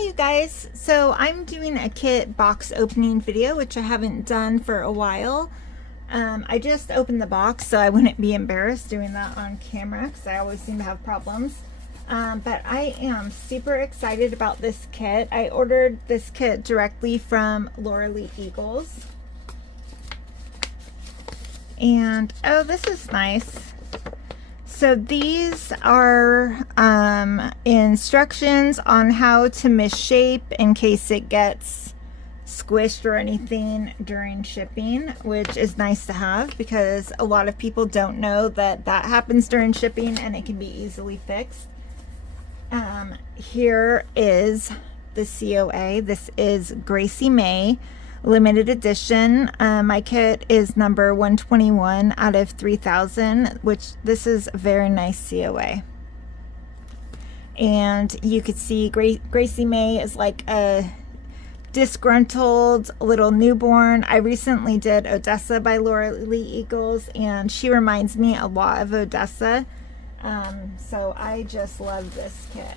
Hi you guys, so I'm doing a kit box opening video, which I haven't done for a while. I just opened the box so I wouldn't be embarrassed doing that on camera because I always seem to have problems. But I am super excited about this kit. I ordered this kit directly from Laura Lee Eagles. And oh, this is nice. So these are instructions on how to misshape in case it gets squished or anything during shipping, which is nice to have because a lot of people don't know that that happens during shipping and it can be easily fixed. Here is the COA. This is Gracie Mae limited edition. My kit is number 121 out of 3,000, which this is a very nice COA. And you could see Gracie Mae is like a disgruntled little newborn. I recently did Odessa by Laura Lee Eagles, and she reminds me a lot of Odessa. So I just love this kit.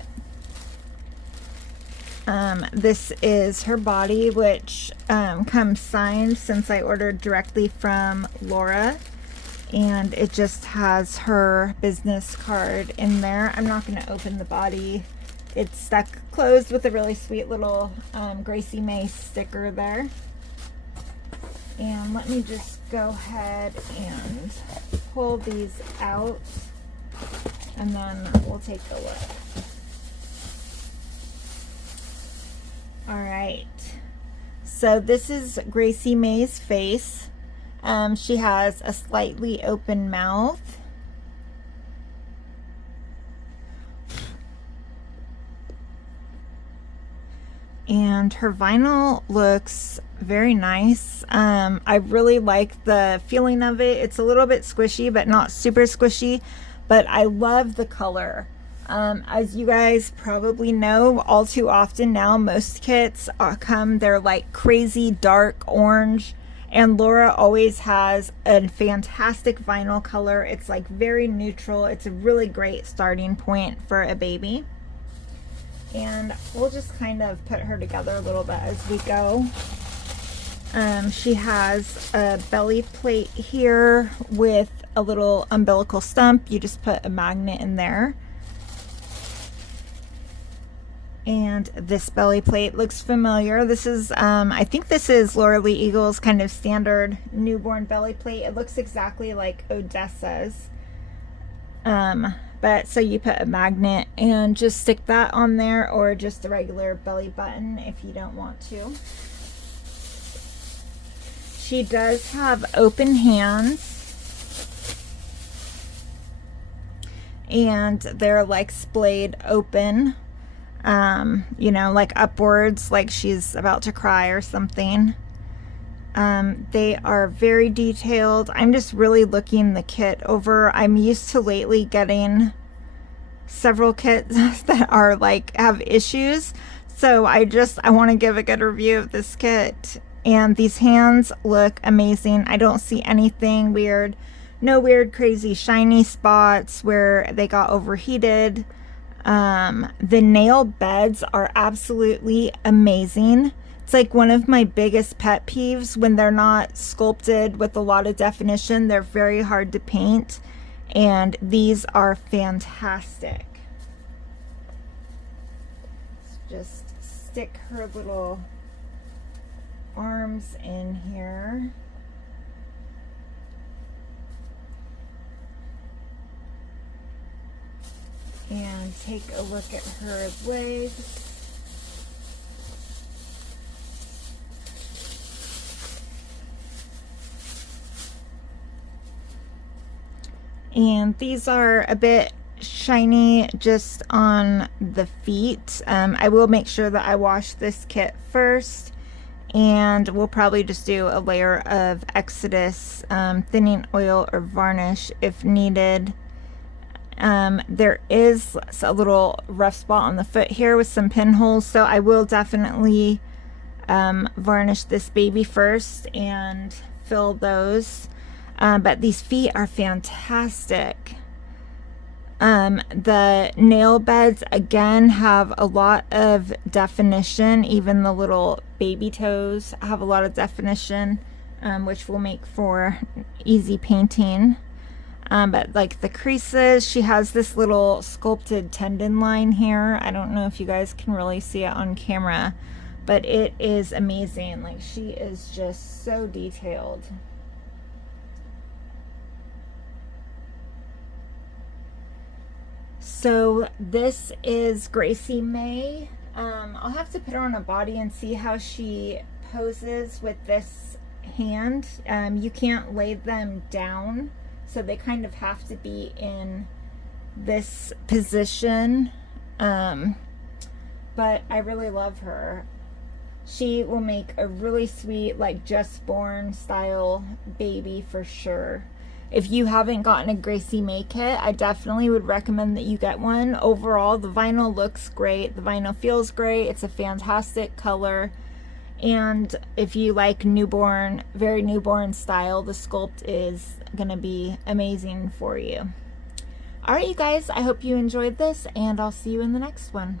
This is her body, which comes signed since I ordered directly from Laura, and it just has her business card in there. I'm not going to open the body. It's stuck closed with a really sweet little Gracie Mae sticker there. And let me just go ahead and pull these out, and then we'll take a look. All right, so this is Gracie Mae's face. She has a slightly open mouth. And her vinyl looks very nice. I really like the feeling of it. It's a little bit squishy, but not super squishy, but I love the color. As you guys probably know, all too often now, most kits they're like crazy dark orange, and Laura always has a fantastic vinyl color. It's like very neutral. It's a really great starting point for a baby. And we'll just kind of put her together a little bit as we go. She has a belly plate here with a little umbilical stump. You just put a magnet in there. And this belly plate looks familiar. This is, I think this is Laura Lee Eagles' kind of standard newborn belly plate. It looks exactly like Odessa's. But so you put a magnet and just stick that on there, or just a regular belly button if you don't want to. She does have open hands, and they're like splayed open. You know, like upwards, like she's about to cry or something. They are very detailed. I'm just really looking the kit over. I'm used to lately getting several kits that are like have issues. So I want to give a good review of this kit. And these hands look amazing. I don't see anything weird. No weird, crazy, shiny spots where they got overheated. The nail beds are absolutely amazing. It's like one of my biggest pet peeves when they're not sculpted with a lot of definition. They're very hard to paint, and these are fantastic. Let's just stick her little arms in here. And take a look at her legs. And these are a bit shiny just on the feet. I will make sure that I wash this kit first, and we'll probably just do a layer of Exodus thinning oil or varnish if needed. There is a little rough spot on the foot here with some pinholes, so I will definitely varnish this baby first and fill those. But these feet are fantastic. The nail beds again have a lot of definition. Even the little baby toes have a lot of definition, which will make for easy painting. But like the creases, she has this little sculpted tendon line here. I don't know if you guys can really see it on camera, but it is amazing. Like, she is just so detailed. So this is Gracie Mae. I'll have to put her on a body and see how she poses with this hand. You can't lay them down, so they kind of have to be in this position. But I really love her. She will make a really sweet, like, just born style baby for sure. If you haven't gotten a Gracie Mae kit, I definitely would recommend that you get one. Overall, the vinyl looks great. The vinyl feels great. It's a fantastic color. And if you like newborn, very newborn style, the sculpt is going to be amazing for you. All right, you guys, I hope you enjoyed this, and I'll see you in the next one.